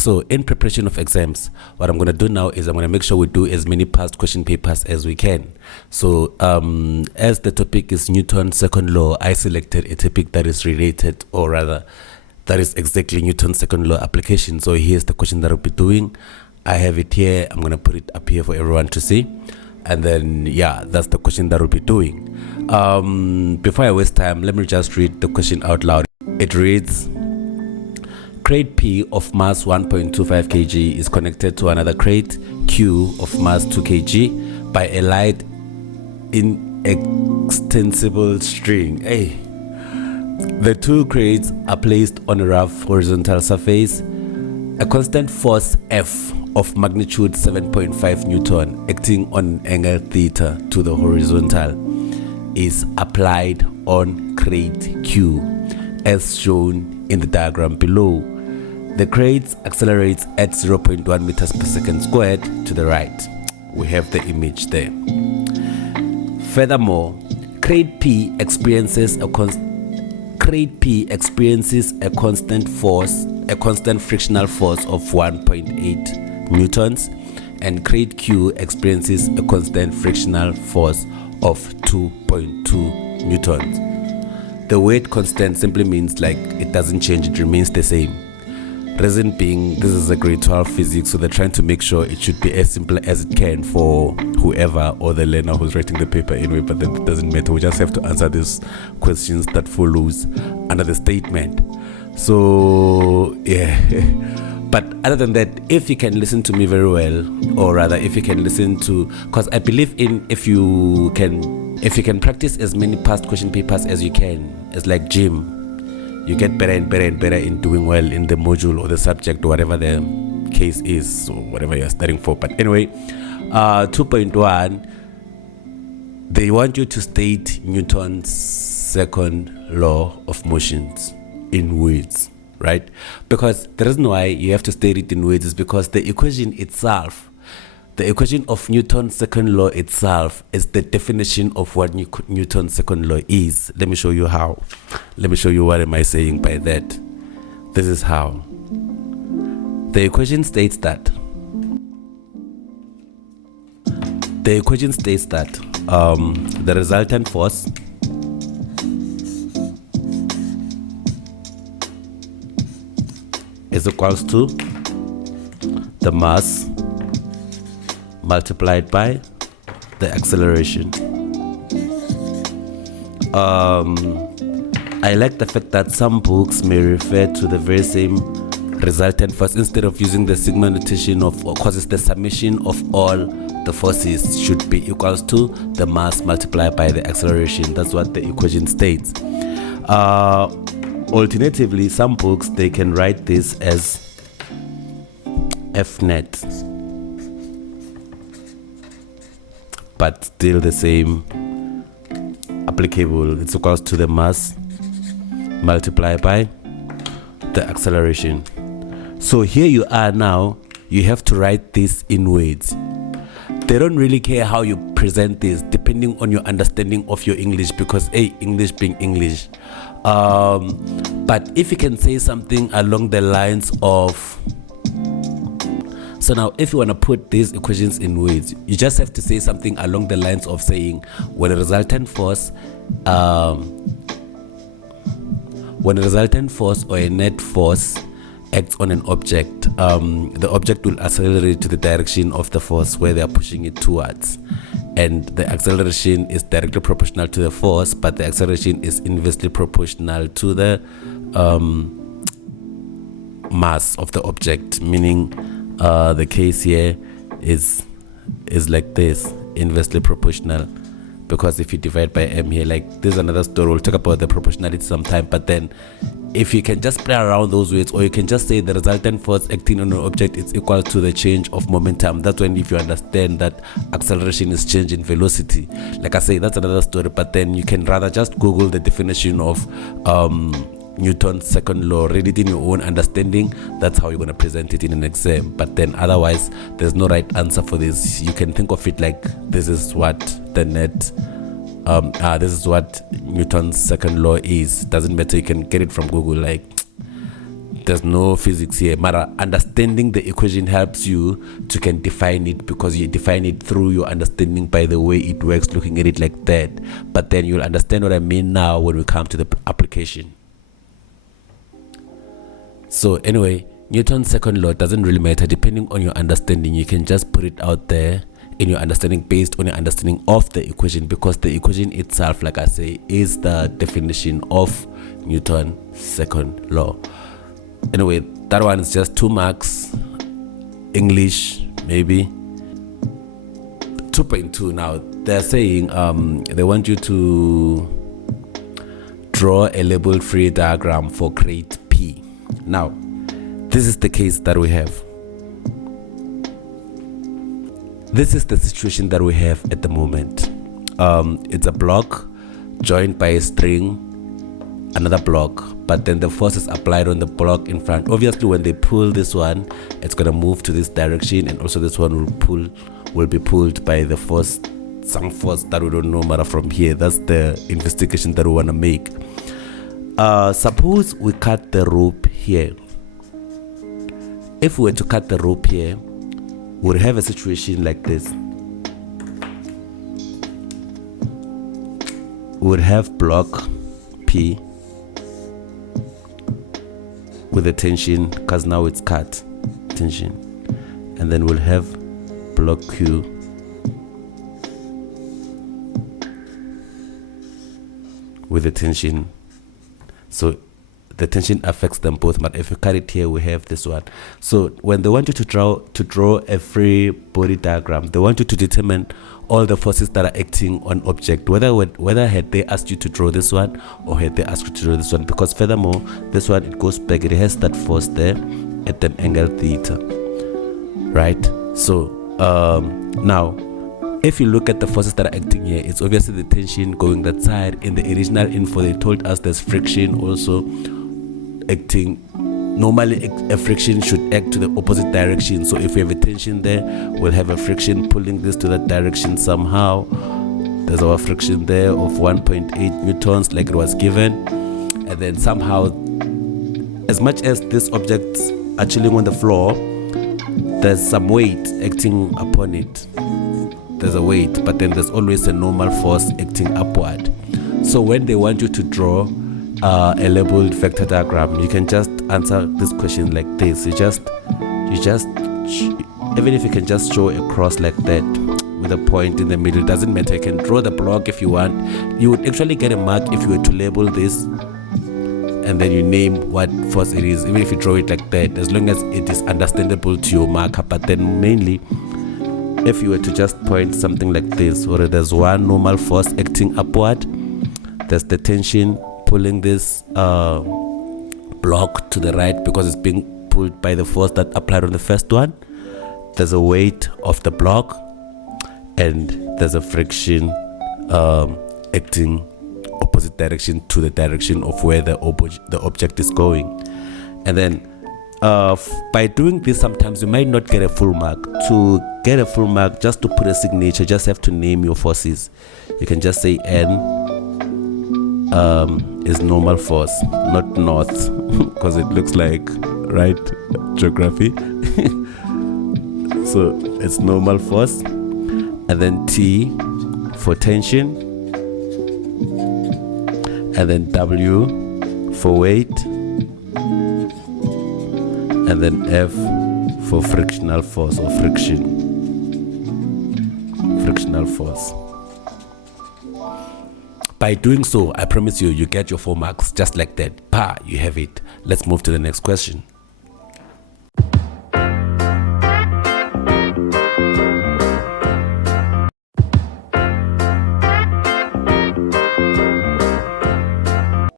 So in preparation of exams, what I'm going to do now is I'm going to make sure we do as many past question papers as we can. So as the topic is Newton's second law, I selected a topic that is related, or rather that is exactly Newton's second law application. So here's the question that I'll be doing. I have it here. I'm going to put it up here for everyone to see. And then, yeah, that's the question that we'll be doing. Before I waste time, let me just read the question out loud. It reads, crate P of mass 1.25 kg is connected to another crate Q of mass 2 kg by a light inextensible string. Hey. The two crates are placed on a rough horizontal surface. A constant force F of magnitude 7.5 Newton acting on angle theta to the horizontal is applied on crate Q as shown in the diagram below. The crate accelerates at 0.1 meters per second squared to the right. We have the image there. Furthermore, crate P experiences a constant frictional force of 1.8 newtons, and crate Q experiences a constant frictional force of 2.2 newtons. The weight constant simply means like it doesn't change, it remains the same. Reason being, this is a grade 12 physics, so they're trying to make sure it should be as simple as it can for whoever or the learner who's writing the paper anyway, but then it doesn't matter. We just have to answer these questions that follows under the statement. So yeah. But other than that, if you can listen to me very well, or rather if you can listen to, because I believe in if you can practice as many past question papers as you can, it's like gym. You get better and better and better in doing well in the module or the subject or whatever the case is, or whatever you're studying for. But anyway, 2.1, they want you to state Newton's second law of motions in words, right? Because the reason why you have to state it in words is because the equation itself, the equation of Newton's second law itself, is the definition of what Newton's second law is. Let me show you how. Let me show you what am I saying by that. This is how. The equation states that the resultant force is equals to the mass multiplied by the acceleration. I like the fact that some books may refer to the very same resultant force instead of using the sigma notation of, because it's the summation of all the forces should be equals to the mass multiplied by the acceleration. That's what the equation states. Alternatively, some books, they can write this as F net, but still the same applicable. It's equals to the mass multiplied by the acceleration. So here you are now, you have to write this in words. They don't really care how you present this depending on your understanding of your English, because English being English. But if you can say something along the lines of, so now if you want to put these equations in words, you just have to say something along the lines of saying when a resultant force or a net force acts on an object, the object will accelerate to the direction of the force where they are pushing it towards, and the acceleration is directly proportional to the force, but the acceleration is inversely proportional to the mass of the object, meaning the case here is like this, inversely proportional, because if you divide by m here, like this is another story, we'll talk about the proportionality sometime. But then if you can just play around those words, or you can just say the resultant force acting on an object is equal to the change of momentum. That's when, if you understand that acceleration is change in velocity, like I say, that's another story. But then you can rather just Google the definition of Newton's second law, read it in your own understanding. That's how you're going to present it in an exam. But then otherwise, there's no right answer for this. You can think of it like this is what the net this is what Newton's second law is. Doesn't matter, you can get it from Google. Like there's no physics here. But understanding the equation helps you to can define it, because you define it through your understanding by the way it works, looking at it like that. But then you'll understand what I mean now when we come to the application. So anyway, Newton's second law doesn't really matter. Depending on your understanding, you can just put it out there in your understanding based on your understanding of the equation, because the equation itself, like I say, is the definition of Newton's second law. Anyway, that one is just 2 marks. English, maybe 2.2. Now they're saying they want you to draw a labeled free diagram for crate P. Now this is the case that we have. This is the situation that we have at the moment. It's a block joined by a string, another block, but then the force is applied on the block in front. Obviously when they pull this one, it's going to move to this direction, and also this one will be pulled by the force, some force that we don't know, matter from here. That's the investigation that we want to make. Suppose we cut the rope here. If we were to cut the rope here, we'll have a situation like this. We'll have block P with the tension, because now it's cut, tension, and then we'll have block Q with the tension. So the tension affects them both, but if you cut it here, we have this one. So when they want you to draw a free body diagram, they want you to determine all the forces that are acting on object, whether had they asked you to draw this one or had they asked you to draw this one, because furthermore this one, it goes back, it has that force there at an angle theta, right? So now if you look at the forces that are acting here, it's obviously the tension going that side. In the original info, they told us there's friction also acting. Normally a friction should act to the opposite direction. So if we have a tension there, we'll have a friction pulling this to that direction somehow. There's our friction there of 1.8 newtons like it was given. And then somehow, as much as this object's are chilling on the floor, there's some weight acting upon it. There's a weight, but then there's always a normal force acting upward. So when they want you to draw a labeled vector diagram, you can just answer this question like this. You just even if you can just show a cross like that with a point in the middle, it doesn't matter. You can draw the block if you want. You would actually get a mark if you were to label this and then you name what force it is, even if you draw it like that, as long as it is understandable to your marker. But then mainly, if you were to just point something like this, where there's one normal force acting upward, there's the tension pulling this block to the right because it's being pulled by the force that applied on the first one. There's a weight of the block, and there's a friction acting opposite direction to the direction of where the object is going. And then by doing this, sometimes you might not get a full mark. To get a full mark, just to put a signature, just have to name your forces. You can just say N is normal force, not north, because it looks like, right, geography. So it's normal force, and then T for tension, and then W for weight, and then F for frictional force or frictional force. By doing so, I promise you, you get your 4 marks just like that. You have it. Let's move to the next question.